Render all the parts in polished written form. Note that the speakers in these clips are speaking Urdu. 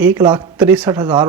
1,63,000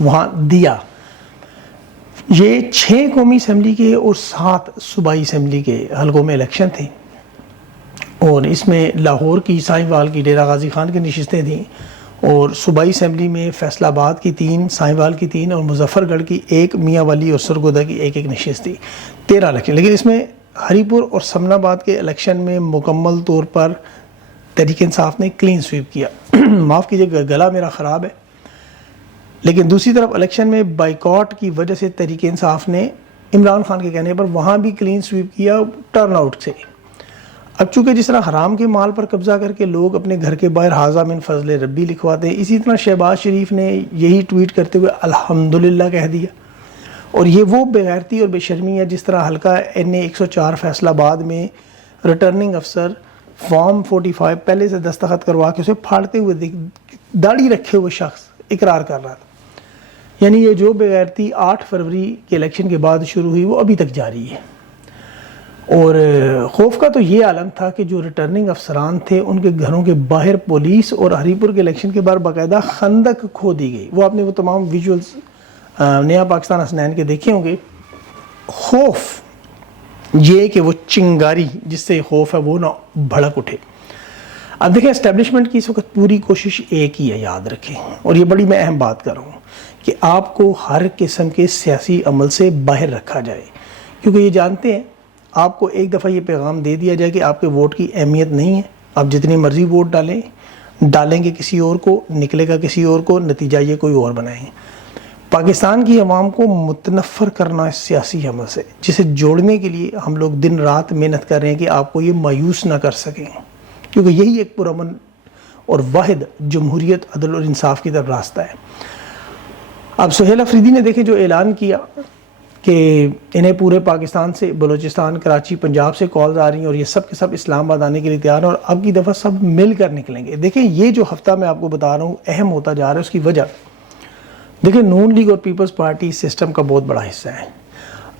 وہاں دیا. یہ 6 قومی اسمبلی کے اور 7 صوبائی اسمبلی کے حلقوں میں الیکشن تھے، اور اس میں لاہور کی سائیں وال کی ڈیرہ غازی خان کی نشستیں تھیں، اور صوبائی اسمبلی میں فیصل آباد کی 3، سائیں وال کی 3 اور مظفر گڑھ کی 1، میاں والی اور سرگودا کی 1 نشست تھی. 13 الیکشن. لیکن اس میں ہری پور اور سمن آباد کے الیکشن میں مکمل طور پر تحریک انصاف نے کلین سویپ کیا. معاف کیجیے گلا میرا خراب ہے. لیکن دوسری طرف الیکشن میں بائیکاٹ کی وجہ سے تحریک انصاف نے عمران خان کے کہنے پر وہاں بھی کلین سویپ کیا ٹرن آؤٹ سے. اب چونکہ جس طرح حرام کے مال پر قبضہ کر کے لوگ اپنے گھر کے باہر حاذا من فضل ربی لکھواتے ہیں، اسی طرح شہباز شریف نے یہی ٹویٹ کرتے ہوئے الحمدللہ کہہ دیا. اور یہ وہ بغیرتی اور بے شرمی ہے جس طرح حلقہ NA 104 فیصل آباد میں ریٹرننگ افسر فارم 45 پہلے سے دستخط کروا کے اسے پھاڑتے ہوئے داڑھی رکھے ہوئے شخص اقرار کر رہا تھا. یعنی یہ جو بغیرتی 8 فروری کے الیکشن کے بعد شروع ہوئی وہ ابھی تک جاری ہے. اور خوف کا تو یہ عالم تھا کہ جو ریٹرننگ افسران تھے ان کے گھروں کے باہر پولیس اور ہری پور کے الیکشن کے بعد باقاعدہ خندق کھو دی گئی. وہ آپ نے وہ تمام ویژولز نیا پاکستان حسنین کے دیکھے ہوں گے. خوف یہ کہ وہ چنگاری جس سے خوف ہے وہ نہ بھڑک اٹھے. اب دیکھیں اسٹیبلشمنٹ کی اس وقت پوری کوشش ایک ہی ہے، یاد رکھیں، اور یہ بڑی میں اہم بات کر رہا ہوں کہ آپ کو ہر قسم کے سیاسی عمل سے باہر رکھا جائے، کیونکہ یہ جانتے ہیں آپ کو ایک دفعہ یہ پیغام دے دیا جائے کہ آپ کے ووٹ کی اہمیت نہیں ہے. آپ جتنی مرضی ووٹ ڈالیں گے کسی اور کو، نکلے گا کسی اور کو، نتیجہ یہ کوئی اور بنائیں. پاکستان کی عوام کو متنفر کرنا اس سیاسی عمل سے، جسے جوڑنے کے لیے ہم لوگ دن رات محنت کر رہے ہیں کہ آپ کو یہ مایوس نہ کر سکیں، کیونکہ یہی ایک پرامن اور واحد جمہوریت، عدل اور انصاف کی طرف راستہ ہے. اب سہیل افریدی نے دیکھیں جو اعلان کیا کہ انہیں پورے پاکستان سے، بلوچستان، کراچی، پنجاب سے کالز آ رہی ہیں اور یہ سب کے سب اسلام آباد آنے کے لیے تیار ہیں اور اب کی دفعہ سب مل کر نکلیں گے. دیکھیں یہ جو ہفتہ میں آپ کو بتا رہا ہوں اہم ہوتا جا رہا ہے، اس کی وجہ دیکھیں نون لیگ اور پیپلز پارٹی سسٹم کا بہت بڑا حصہ ہے.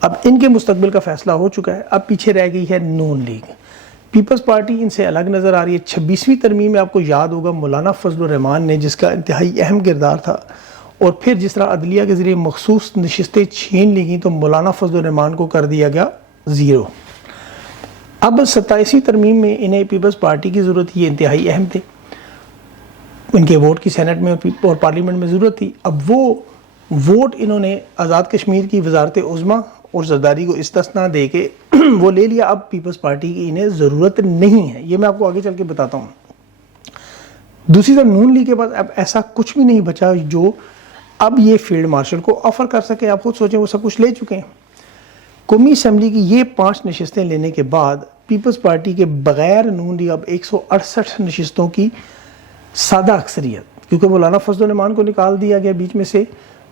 اب ان کے مستقبل کا فیصلہ ہو چکا ہے، اب پیچھے رہ گئی ہے نون لیگ. پیپلز پارٹی ان سے الگ نظر آ رہی ہے. 26ویں ترمیم میں آپ کو یاد ہوگا مولانا فضل الرحمان نے، جس کا انتہائی اہم کردار تھا، اور پھر جس طرح عدلیہ کے ذریعے مخصوص نشستیں چھین لی گئیں تو مولانا فضل الرحمان کو کر دیا گیا 0. اب 27ویں ترمیم میں انہیں پیپلز پارٹی کی ضرورت، یہ انتہائی اہم تھے، ان کے ووٹ کی سینٹ میں اور پارلیمنٹ میں ضرورت تھی. اب وہ ووٹ انہوں نے آزاد کشمیر کی وزارت عظمیٰ اور زرداری کو استثناء دے کے وہ لے لیا. اب پیپلز پارٹی کی انہیں ضرورت نہیں ہے، یہ میں آپ کو آگے چل کے بتاتا ہوں. دوسری طرف نون لیگ کے پاس اب ایسا کچھ بھی نہیں بچا جو اب یہ فیلڈ مارشل کو آفر کر سکے. آپ خود سوچیں وہ سب کچھ لے چکے ہیں. قومی اسمبلی کی یہ 5 نشستیں لینے کے بعد پیپلز پارٹی کے بغیر نون لیگ اب 168 نشستوں کی سادہ اکثریت، کیونکہ مولانا فضل الرحمان کو نکال دیا گیا بیچ میں سے،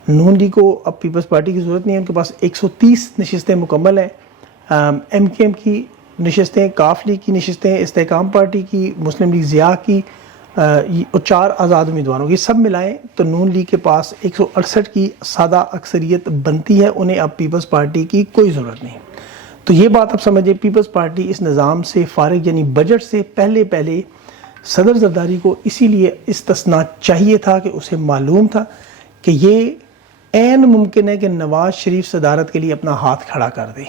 نون لیگ کو اب پیپلز پارٹی کی ضرورت نہیں ہے. ان کے پاس 130 نشستیں مکمل ہیں. MKM کی نشستیں، کاف لیگ کی نشستیں، استحکام پارٹی کی، مسلم لیگ ضیاء کی اور 4 آزاد امیدواروں کی، سب ملائیں تو نون لیگ کے پاس 168 کی سادہ اکثریت بنتی ہے. انہیں اب پیپلز پارٹی کی کوئی ضرورت نہیں. تو یہ بات اب سمجھیں، پیپلز پارٹی اس نظام سے فارغ، یعنی بجٹ سے پہلے صدر زرداری کو اسی لیے استثناء چاہیے تھا کہ اسے معلوم تھا کہ یہ عین ممکن ہے کہ نواز شریف صدارت کے لیے اپنا ہاتھ کھڑا کر دیں،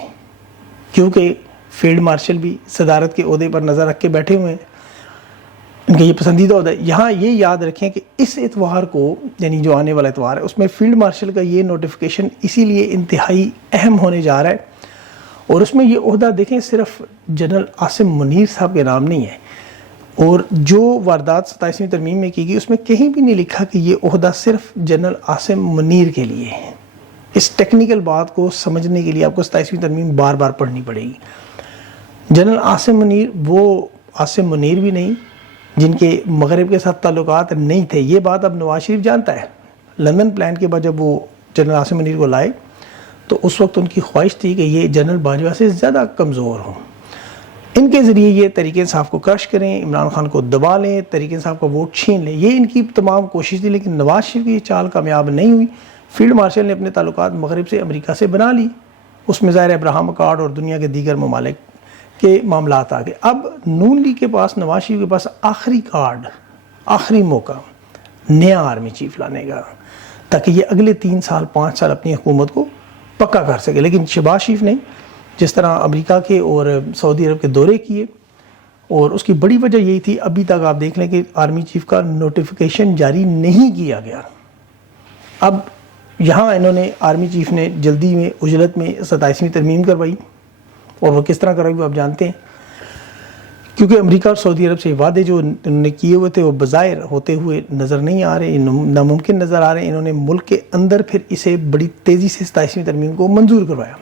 کیونکہ فیلڈ مارشل بھی صدارت کے عہدے پر نظر رکھ کے بیٹھے ہوئے ہیں، ان کا یہ پسندیدہ عہدہ ہے. یہاں یہ یاد رکھیں کہ اس اتوار کو، یعنی جو آنے والا اتوار ہے، اس میں فیلڈ مارشل کا یہ نوٹیفیکیشن اسی لیے انتہائی اہم ہونے جا رہا ہے. اور اس میں یہ عہدہ دیکھیں صرف جنرل عاصم منیر صاحب کے نام نہیں ہے، اور جو واردات 27ویں ترمیم میں کی گئی اس میں کہیں بھی نہیں لکھا کہ یہ عہدہ صرف جنرل عاصم منیر کے لیے ہے. اس ٹیکنیکل بات کو سمجھنے کے لیے آپ کو 27ویں ترمیم بار بار پڑھنی پڑے گی. جنرل عاصم منیر وہ عاصم منیر بھی نہیں جن کے مغرب کے ساتھ تعلقات نہیں تھے. یہ بات اب نواز شریف جانتا ہے. لندن پلان کے بعد جب وہ جنرل عاصم منیر کو لائے تو اس وقت ان کی خواہش تھی کہ یہ جنرل باجوہ سے زیادہ کمزور ہوں، ان کے ذریعے یہ تحریک انصاف کو کرش کریں، عمران خان کو دبا لیں، تحریک انصاف کا ووٹ چھین لیں. یہ ان کی تمام کوشش تھی، لیکن نواز شریف کی یہ چال کامیاب نہیں ہوئی. فیلڈ مارشل نے اپنے تعلقات مغرب سے امریکہ سے بنا لی، اس میں ظاہر ابراہم اکارڈ اور دنیا کے دیگر ممالک کے معاملات آ گئے. اب نون لیگ کے پاس، نواز شریف کے پاس آخری کارڈ، آخری موقع نیا آرمی چیف لانے کا. تاکہ یہ اگلے 3 سال 5 سال اپنی حکومت کو پکا کر سکے. لیکن شہباز شریف نے جس طرح امریکہ کے اور سعودی عرب کے دورے کیے، اور اس کی بڑی وجہ یہی تھی، ابھی تک آپ دیکھ لیں کہ آرمی چیف کا نوٹیفیکیشن جاری نہیں کیا گیا. اب یہاں انہوں نے آرمی چیف نے جلدی میں عجلت میں 27ویں ترمیم کروائی، اور وہ کس طرح کروائی وہ آپ جانتے ہیں، کیونکہ امریکہ اور سعودی عرب سے وعدے جو انہوں نے کیے ہوئے تھے وہ بظاہر ہوتے ہوئے نظر نہیں آ رہے، ناممکن نظر آ رہے ہیں. انہوں نے ملک کے اندر پھر اسے بڑی تیزی سے 27ویں ترمیم کو منظور کروایا.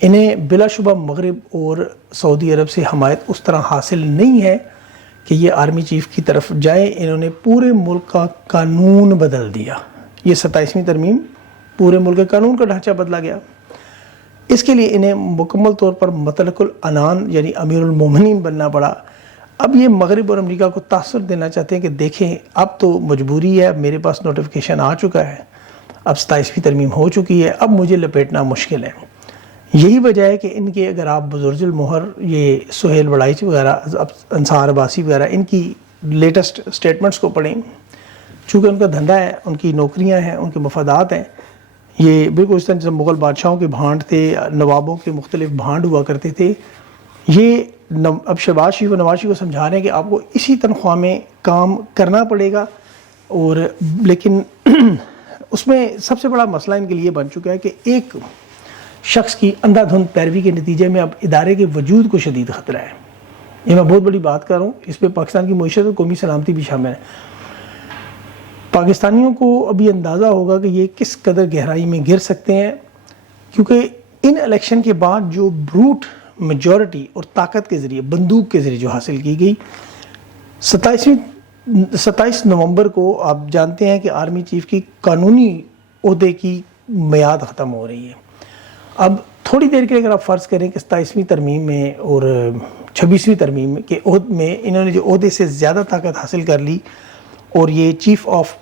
انہیں بلا شبہ مغرب اور سعودی عرب سے حمایت اس طرح حاصل نہیں ہے کہ یہ آرمی چیف کی طرف جائیں. انہوں نے پورے ملک کا قانون بدل دیا. یہ 27ویں ترمیم پورے ملک کے قانون کا ڈھانچہ بدلا گیا. اس کے لیے انہیں مکمل طور پر مطلق العنان یعنی امیر المومنین بننا پڑا. اب یہ مغرب اور امریکہ کو تاثر دینا چاہتے ہیں کہ دیکھیں اب تو مجبوری ہے، اب میرے پاس نوٹیفیکیشن آ چکا ہے، اب 27ویں ترمیم ہو چکی ہے، اب مجھے لپیٹنا مشکل ہے. یہی وجہ ہے کہ ان کے اگر آپ بزرج المہر، یہ سہیل وڑائچ وغیرہ، انصار عباسی وغیرہ، ان کی لیٹسٹ سٹیٹمنٹس کو پڑھیں، چونکہ ان کا دھندا ہے، ان کی نوکریاں ہیں، ان کے مفادات ہیں. یہ بالکل اس طرح جیسے مغل بادشاہوں کے بھانڈ تھے، نوابوں کے مختلف بھانڈ ہوا کرتے تھے. یہ اب شہباز شریف و نواز شریف کو سمجھا رہے ہیں کہ آپ کو اسی تنخواہ میں کام کرنا پڑے گا. اور لیکن اس میں سب سے بڑا مسئلہ ان کے لیے بن چکا ہے کہ ایک شخص کی اندھا دھند پیروی کے نتیجے میں اب ادارے کے وجود کو شدید خطرہ ہے. یہ میں بہت بڑی بات کر رہا ہوں، اس پہ پاکستان کی معیشت اور قومی سلامتی بھی شامل ہے. پاکستانیوں کو ابھی اندازہ ہوگا کہ یہ کس قدر گہرائی میں گر سکتے ہیں، کیونکہ ان الیکشن کے بعد جو بروٹ میجورٹی اور طاقت کے ذریعے، بندوق کے ذریعے جو حاصل کی گئی، 27 نومبر کو آپ جانتے ہیں کہ آرمی چیف کی قانونی عہدے کی میعاد ختم ہو رہی ہے. اب تھوڑی دیر کے لیے اگر آپ فرض کریں کہ 27ویں ترمیم میں اور 26ویں ترمیم کے عہد میں انہوں نے جو عہدے سے زیادہ طاقت حاصل کر لی اور یہ چیف آف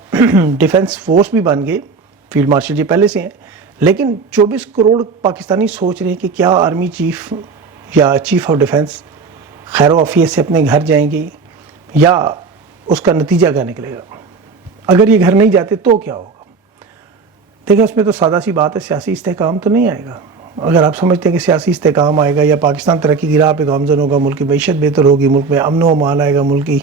ڈیفنس فورس بھی بن گئے، فیلڈ مارشل جی پہلے سے ہیں، لیکن 24 کروڑ پاکستانی سوچ رہے ہیں کہ کیا آرمی چیف یا چیف آف ڈیفنس خیر و عافیت سے اپنے گھر جائیں گے یا اس کا نتیجہ کیا نکلے گا. اگر یہ گھر نہیں جاتے تو کیا ہوگا؟ دیکھیں اس میں تو سادہ سی بات ہے، سیاسی استحکام تو نہیں آئے گا. اگر آپ سمجھتے ہیں کہ سیاسی استحکام آئے گا یا پاکستان ترقی کی راہ پہ گامزن ہوگا، ملک کی معیشت بہتر ہوگی، ملک میں امن و امان آئے گا، ملک کی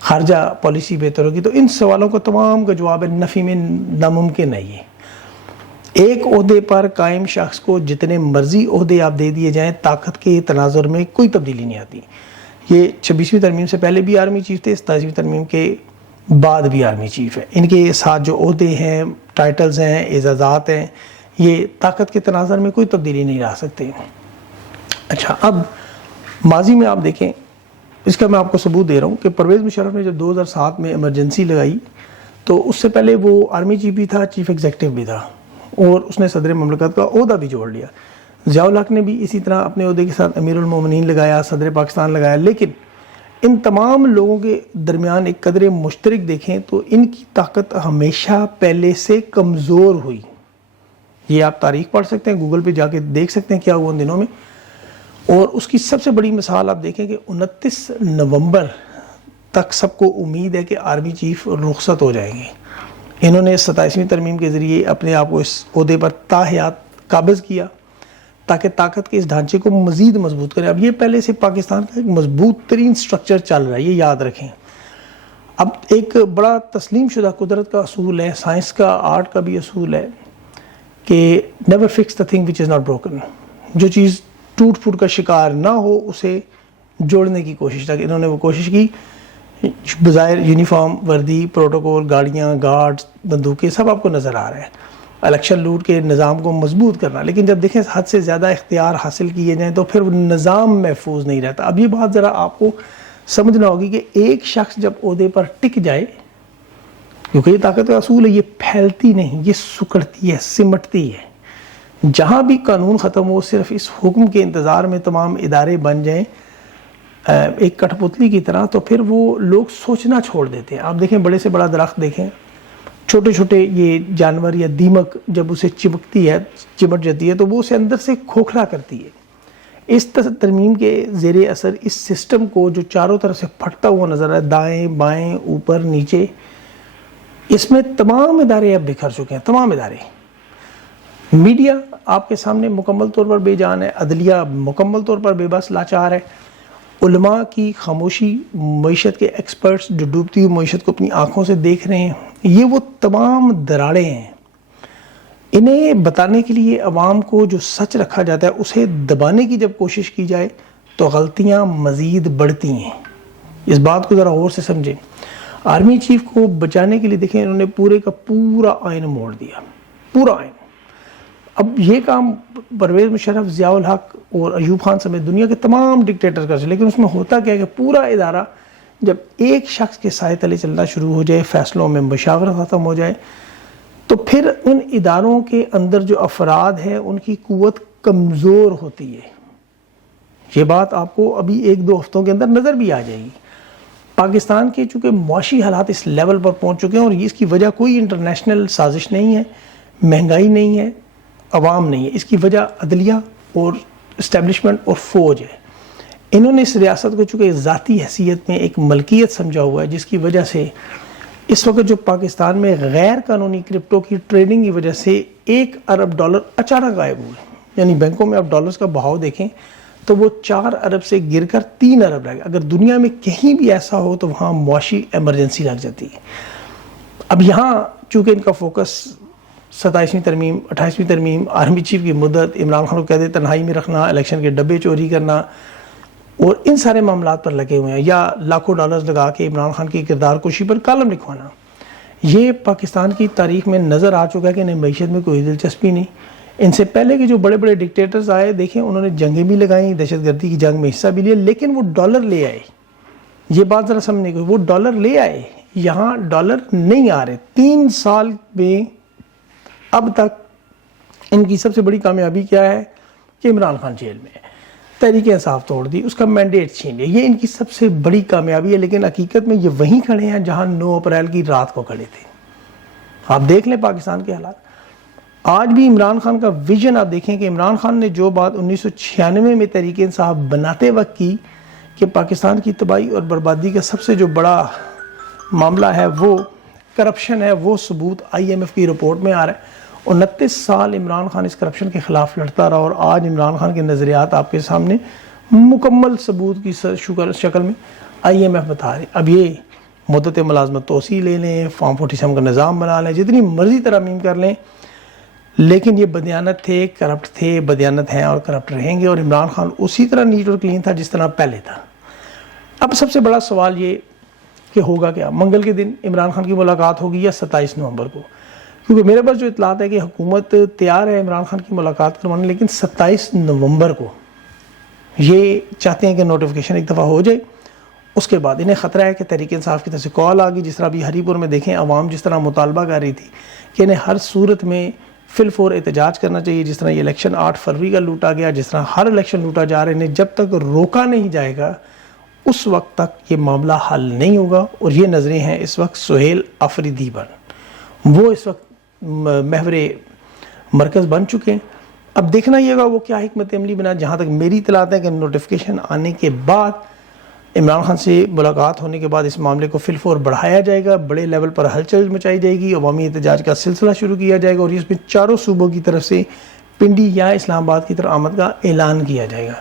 خارجہ پالیسی بہتر ہوگی، تو ان سوالوں کو تمام کا جواب ہے نفی میں ناممکن ہے. یہ ایک عہدے پر قائم شخص کو جتنے مرضی عہدے آپ دے دیے جائیں، طاقت کے تناظر میں کوئی تبدیلی نہیں آتی. یہ 26ویں ترمیم سے پہلے بھی آرمی چیف تھے، 27ویں ترمیم کے بعد بھی آرمی چیف ہے. ان کے ساتھ جو عہدے ہیں، ٹائٹلز ہیں، اعزازات ہیں، یہ طاقت کے تناظر میں کوئی تبدیلی نہیں لا سکتے. اچھا، اب ماضی میں آپ دیکھیں، اس کا میں آپ کو ثبوت دے رہا ہوں کہ پرویز مشرف نے جب 2007 میں ایمرجنسی لگائی تو اس سے پہلے وہ آرمی چیف بھی تھا، چیف ایگزیکٹو بھی تھا، اور اس نے صدر مملکت کا عہدہ بھی جوڑ لیا. ضیاء الحق نے بھی اسی طرح اپنے عہدے کے ساتھ امیر المومنین لگایا، صدر پاکستان لگایا. لیکن ان تمام لوگوں کے درمیان ایک قدر مشترک دیکھیں تو ان کی طاقت ہمیشہ پہلے سے کمزور ہوئی. یہ آپ تاریخ پڑھ سکتے ہیں، گوگل پہ جا کے دیکھ سکتے ہیں کیا ہوا ان دنوں میں. اور اس کی سب سے بڑی مثال آپ دیکھیں کہ 29 نومبر تک سب کو امید ہے کہ آرمی چیف رخصت ہو جائیں گے. انہوں نے 27ویں ترمیم کے ذریعے اپنے آپ کو اس عہدے پر تاحیات قابض کیا تاکہ طاقت کے اس ڈھانچے کو مزید مضبوط کریں. اب یہ پہلے سے پاکستان کا ایک مضبوط ترین سٹرکچر چل رہا ہے، یہ یاد رکھیں. اب ایک بڑا تسلیم شدہ قدرت کا اصول ہے، سائنس کا، آرٹ کا بھی اصول ہے کہ never fix the thing which is not broken. جو چیز ٹوٹ پھوٹ کا شکار نہ ہو اسے جوڑنے کی کوشش تک انہوں نے وہ کوشش کی. بظاہر یونیفارم، وردی، پروٹوکول، گاڑیاں، گارڈز، بندوقیں سب آپ کو نظر آ رہے ہیں، الیکشن لوٹ کے نظام کو مضبوط کرنا. لیکن جب دیکھیں حد سے زیادہ اختیار حاصل کیے جائیں تو پھر وہ نظام محفوظ نہیں رہتا. اب یہ بات ذرا آپ کو سمجھنا ہوگی کہ ایک شخص جب عہدے پر ٹک جائے، کیونکہ یہ طاقت کا اصول ہے، یہ پھیلتی نہیں، یہ سکڑتی ہے، سمٹتی ہے. جہاں بھی قانون ختم ہو، صرف اس حکم کے انتظار میں تمام ادارے بن جائیں ایک کٹھ پتلی کی طرح، تو پھر وہ لوگ سوچنا چھوڑ دیتے ہیں. آپ دیکھیں بڑے سے بڑا درخت دیکھیں، چھوٹے چھوٹے یہ جانور یا دیمک جب اسے چمٹ جاتی ہے تو وہ اسے اندر سے کھوکھلا کرتی ہے. اس ترمیم کے زیر اثر اس سسٹم کو جو چاروں طرف سے پھٹتا ہوا نظر آ رہا ہے، دائیں بائیں اوپر نیچے، اس میں تمام ادارے اب بکھر چکے ہیں، تمام ادارے. میڈیا آپ کے سامنے مکمل طور پر بے جان ہے، عدلیہ مکمل طور پر بے بس لاچار ہے، علماء کی خاموشی، معیشت کے ایکسپرٹس جو ڈوبتی ہوئی معیشت کو اپنی آنکھوں سے دیکھ رہے ہیں، یہ وہ تمام دراڑیں ہیں. انہیں بتانے کے لیے عوام کو جو سچ رکھا جاتا ہے اسے دبانے کی جب کوشش کی جائے تو غلطیاں مزید بڑھتی ہیں. اس بات کو ذرا غور سے سمجھیں. آرمی چیف کو بچانے کے لیے دیکھیں انہوں نے پورے کا پورا آئین موڑ دیا، پورا آئین. اب یہ کام پرویز مشرف، ضیاء الحق اور ایوب خان سمیت دنیا کے تمام ڈکٹیٹر کر سکتے، لیکن اس میں ہوتا کیا ہے کہ پورا ادارہ جب ایک شخص کے سائے تلے چلنا شروع ہو جائے، فیصلوں میں مشاورت ختم ہو جائے، تو پھر ان اداروں کے اندر جو افراد ہیں ان کی قوت کمزور ہوتی ہے. یہ بات آپ کو ابھی 1-2 ہفتوں کے اندر نظر بھی آ جائے گی. پاکستان کے چونکہ معاشی حالات اس لیول پر پہنچ چکے ہیں اور اس کی وجہ کوئی انٹرنیشنل سازش نہیں ہے، مہنگائی نہیں ہے، عوام نہیں ہے، اس کی وجہ عدلیہ اور اسٹیبلشمنٹ اور فوج ہے. انہوں نے اس ریاست کو چونکہ ذاتی حیثیت میں ایک ملکیت سمجھا ہوا ہے، جس کی وجہ سے اس وقت جو پاکستان میں غیر قانونی کرپٹو کی ٹریڈنگ کی وجہ سے $1 ارب اچانک غائب ہوئے. یعنی بینکوں میں آپ ڈالرز کا بہاؤ دیکھیں تو وہ 4 ارب سے گر کر 3 ارب رہ گئے. اگر دنیا میں کہیں بھی ایسا ہو تو وہاں معاشی ایمرجنسی لگ جاتی ہے. اب یہاں چونکہ ان کا فوکس 27ویں ترمیم، 28ویں ترمیم، آرمی چیف کی مدت، عمران خان کو قید تنہائی میں رکھنا، الیکشن کے ڈبے چوری کرنا اور ان سارے معاملات پر لگے ہوئے ہیں، یا لاکھوں ڈالرز لگا کے عمران خان کی کردار کشی پر کالم لکھوانا. یہ پاکستان کی تاریخ میں نظر آ چکا ہے کہ انہیں معیشت میں کوئی دلچسپی نہیں. ان سے پہلے کے جو بڑے بڑے ڈکٹیٹرز آئے دیکھیں انہوں نے جنگیں بھی لگائیں، دہشت گردی کی جنگ میں حصہ بھی لیا، لیکن وہ ڈالر لے آئے. یہ بات ذرا سمجھنے کی، وہ ڈالر لے آئے، یہاں ڈالر نہیں آ رہے. 3 سال میں اب تک ان کی سب سے بڑی کامیابی کیا ہے کہ عمران خان جیل میں ہے، تحریک انصاف توڑ دی، اس کا مینڈیٹ چھین لیا. یہ ان کی سب سے بڑی کامیابی ہے، لیکن حقیقت میں یہ وہیں کھڑے ہیں جہاں 9 اپریل کی رات کو کھڑے تھے. آپ دیکھ لیں پاکستان کے حالات. آج بھی عمران خان کا ویژن آپ دیکھیں کہ عمران خان نے جو بات 1996 میں تحریک انصاف بناتے وقت کی کہ پاکستان کی تباہی اور بربادی کا سب سے جو بڑا معاملہ ہے وہ کرپشن ہے، وہ ثبوت IMF کی رپورٹ میں آ رہا ہے. 29 سال عمران خان اس کرپشن کے خلاف لڑتا رہا اور آج عمران خان کے نظریات آپ کے سامنے مکمل ثبوت کی شکل میں IMF بتا رہے. اب یہ مدت ملازمت توسیع لے لیں، فارم 47 کا نظام بنا لیں، جتنی مرضی ترامیم کر لیں، لیکن یہ بدیانت تھے، کرپٹ تھے، بدیانت ہیں اور کرپٹ رہیں گے. اور عمران خان اسی طرح نیٹ اور کلین تھا جس طرح پہلے تھا. اب سب سے بڑا سوال یہ کہ ہوگا کیا؟ منگل کے دن عمران خان کی ملاقات ہوگی یا 27 نومبر کو؟ کیونکہ میرے پاس جو اطلاعات ہے کہ حکومت تیار ہے عمران خان کی ملاقات کروانے، لیکن 27 نومبر کو یہ چاہتے ہیں کہ نوٹیفیکیشن ایک دفعہ ہو جائے. اس کے بعد انہیں خطرہ ہے کہ تحریک انصاف کی طرف سے کال آ گئی، جس طرح ابھی ہری پور میں دیکھیں عوام جس طرح مطالبہ کر رہی تھی کہ انہیں ہر صورت میں فی الفور احتجاج کرنا چاہیے. جس طرح یہ الیکشن 8 فروری کا لوٹا گیا، جس طرح ہر الیکشن لوٹا جا رہے ہیں، انہیں جب تک روکا نہیں جائے گا اس وقت تک یہ معاملہ حل نہیں ہوگا. اور یہ نظریں ہیں اس وقت سہیل آفریدی پر، وہ اس وقت محور مرکز بن چکے ہیں. اب دیکھنا یہ ہوگا وہ کیا حکمت عملی بنا. جہاں تک میری اطلاعات ہے کہ نوٹیفیکیشن آنے کے بعد، عمران خان سے ملاقات ہونے کے بعد اس معاملے کو فی الفور بڑھایا جائے گا، بڑے لیول پر ہلچل مچائی جائے گی، عوامی احتجاج کا سلسلہ شروع کیا جائے گا اور اس میں چاروں صوبوں کی طرف سے پنڈی یا اسلام آباد کی طرف آمد کا اعلان کیا جائے گا.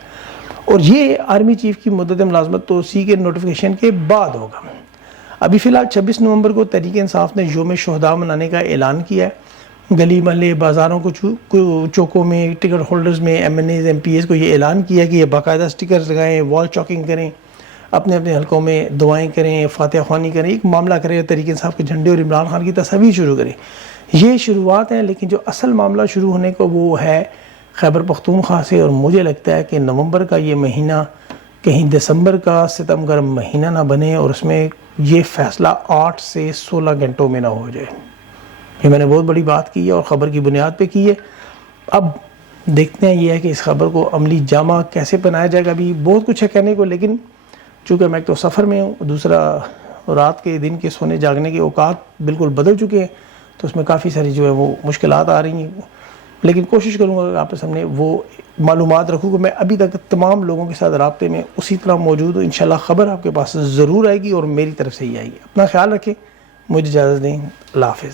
اور یہ آرمی چیف کی مدت ملازمت توسیع کے نوٹیفیکیشن کے بعد ہوگا. ابھی فی الحال 26 نومبر کو تحریک انصاف نے یوم شہداء منانے کا اعلان کیا ہے. گلی محلے بازاروں کو چوکوں میں ٹکٹ ہولڈرز میں MNAs MPAs کو یہ اعلان کیا کہ یہ باقاعدہ سٹیکرز لگائیں، وال چاکنگ کریں، اپنے اپنے حلقوں میں دعائیں کریں، فاتحہ خوانی کریں، ایک معاملہ کریں، تحریک انصاف کے جھنڈے اور عمران خان کی تصاویر شروع کریں. یہ شروعات ہیں، لیکن جو اصل معاملہ شروع ہونے کو وہ ہے خیبر پختونخوا سے. اور مجھے لگتا ہے کہ نومبر کا یہ مہینہ کہیں دسمبر کا ستم گرم مہینہ نہ بنے اور اس میں یہ فیصلہ 8 سے 16 گھنٹوں میں نہ ہو جائے. یہ میں نے بہت بڑی بات کی ہے اور خبر کی بنیاد پہ کی ہے. اب دیکھتے ہیں یہ ہے کہ اس خبر کو عملی جامع کیسے بنایا جائے گا. ابھی بہت کچھ ہے کہنے کو، لیکن چونکہ میں ایک تو سفر میں ہوں، دوسرا رات کے دن کے سونے جاگنے کے اوقات بالکل بدل چکے ہیں، تو اس میں کافی ساری جو ہے وہ مشکلات آ رہی ہیں. لیکن کوشش کروں گا کہ آپ کے سامنے وہ معلومات رکھوں کہ میں ابھی تک تمام لوگوں کے ساتھ رابطے میں اسی طرح موجود ہوں. انشاءاللہ خبر آپ کے پاس ضرور آئے گی اور میری طرف سے ہی آئے گی. اپنا خیال رکھیں. مجھے اجازت دیں. اللہ حافظ.